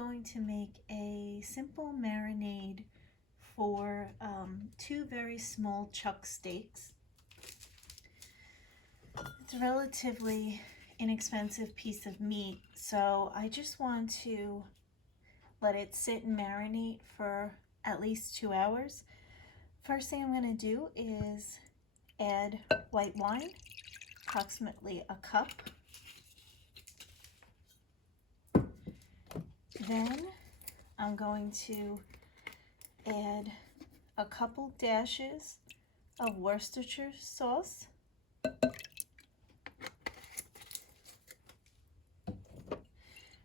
going to make a simple marinade for 2 very small chuck steaks. It's a relatively inexpensive piece of meat, so I just want to let it sit and marinate for at least 2 hours. First thing I'm going to do is add white wine, approximately a cup. Then I'm going to add a couple dashes of Worcestershire sauce.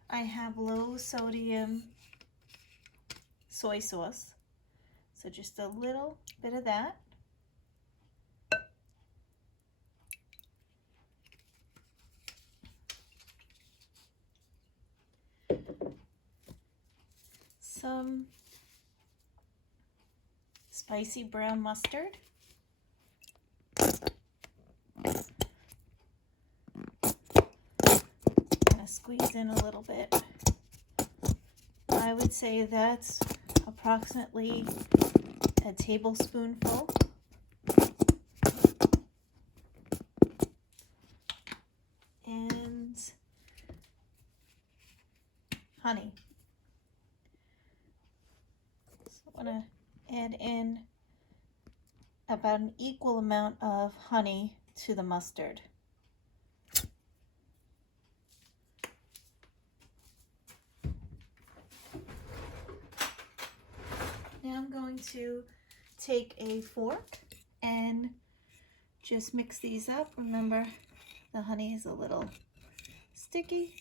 I have low sodium soy sauce, so just a little bit of that. Some spicy brown mustard. Gonna squeeze in a little bit. I would say that's approximately a tablespoonful. And honey. So I'm gonna add in about an equal amount of honey to the mustard. Now I'm going to take a fork and just mix these up. Remember, the honey is a little sticky.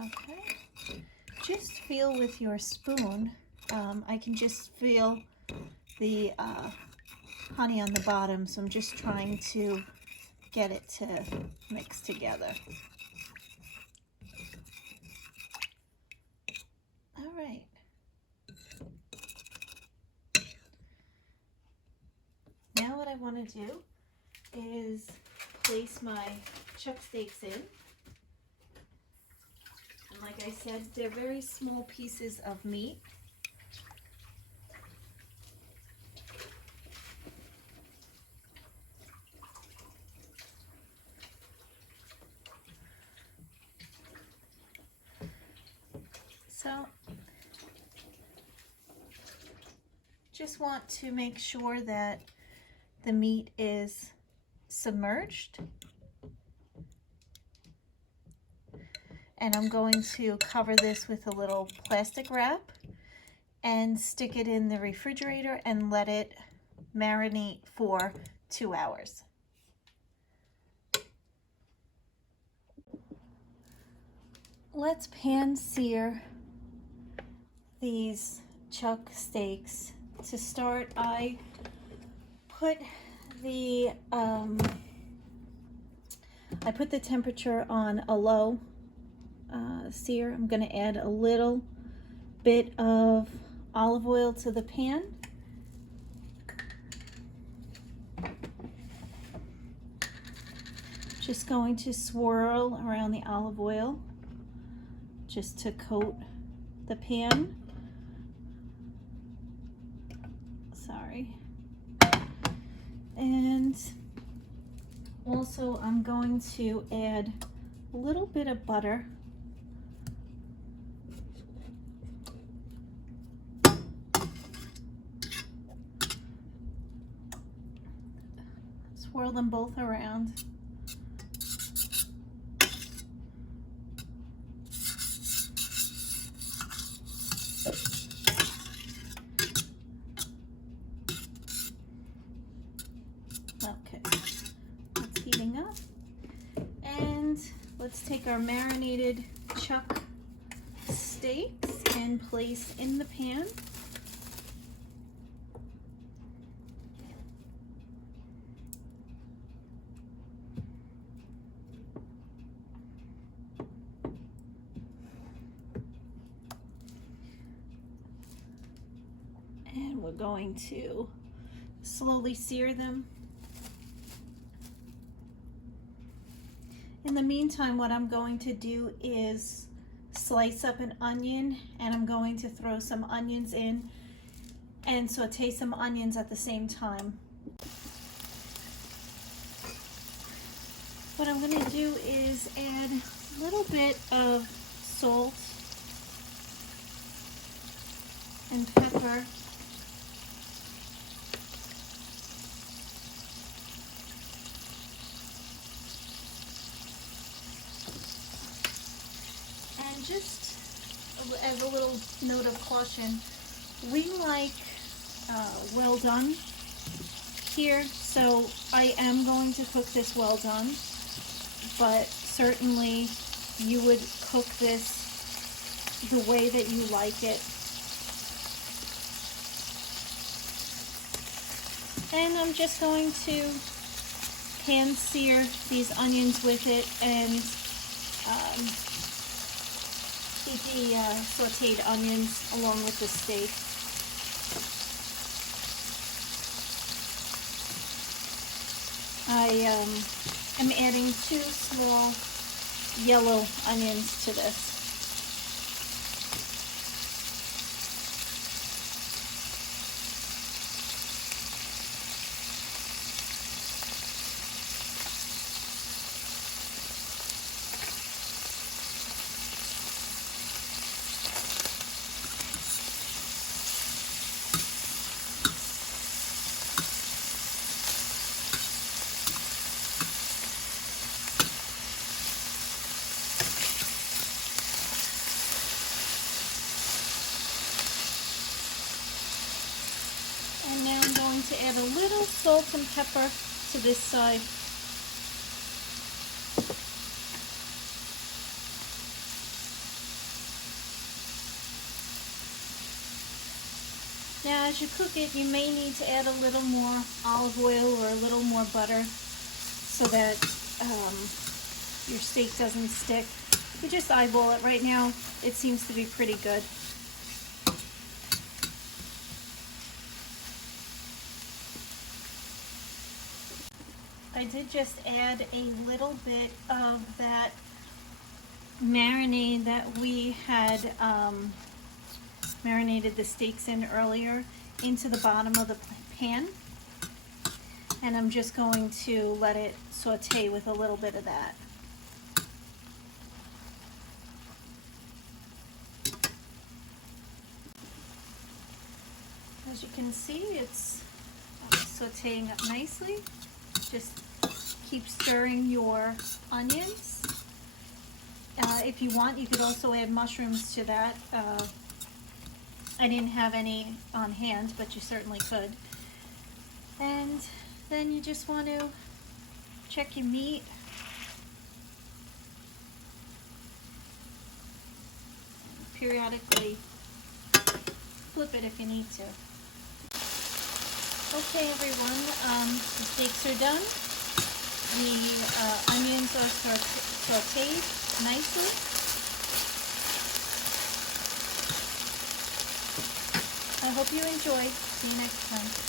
Okay, just feel with your spoon. I can just feel the honey on the bottom, so I'm just trying to get it to mix together. All right. Now what I want to do is place my chuck steaks in. And like I said, they're very small pieces of meat. So just want to make sure that the meat is submerged. And I'm going to cover this with a little plastic wrap and stick it in the refrigerator and let it marinate for 2 hours. Let's pan sear these chuck steaks. To start, I put the temperature on a low sear. I'm going to add a little bit of olive oil to the pan. Just going to swirl around the olive oil just to coat the pan. Sorry. And also I'm going to add a little bit of butter. Swirl them both around. Okay, it's heating up. And let's take our marinated chuck steaks and place in the pan. And we're going to slowly sear them. In the meantime, what I'm going to do is slice up an onion, and I'm going to throw some onions in and saute some onions at the same time. What I'm going to do is add a little bit of salt and pepper. And just as a little note of caution, we like well done here, so I am going to cook this well done, but certainly you would cook this the way that you like it. And I'm just going to pan sear these onions with it and eat the sauteed onions along with the steak. I am adding 2 small yellow onions to this. And now I'm going to add a little salt and pepper to this side. Now as you cook it, you may need to add a little more olive oil or a little more butter so that your steak doesn't stick. You just eyeball it. Right now it seems to be pretty good. I did just add a little bit of that marinade that we had marinated the steaks in earlier into the bottom of the pan, and I'm just going to let it saute with a little bit of that. As you can see, it's sauteing up nicely. Just keep stirring your onions. If you want, you could also add mushrooms to that. I didn't have any on hand, but you certainly could. And then you just want to check your meat. Periodically flip it if you need to. Okay everyone, the steaks are done. The onions are sauteed nicely. I hope you enjoy. See you next time.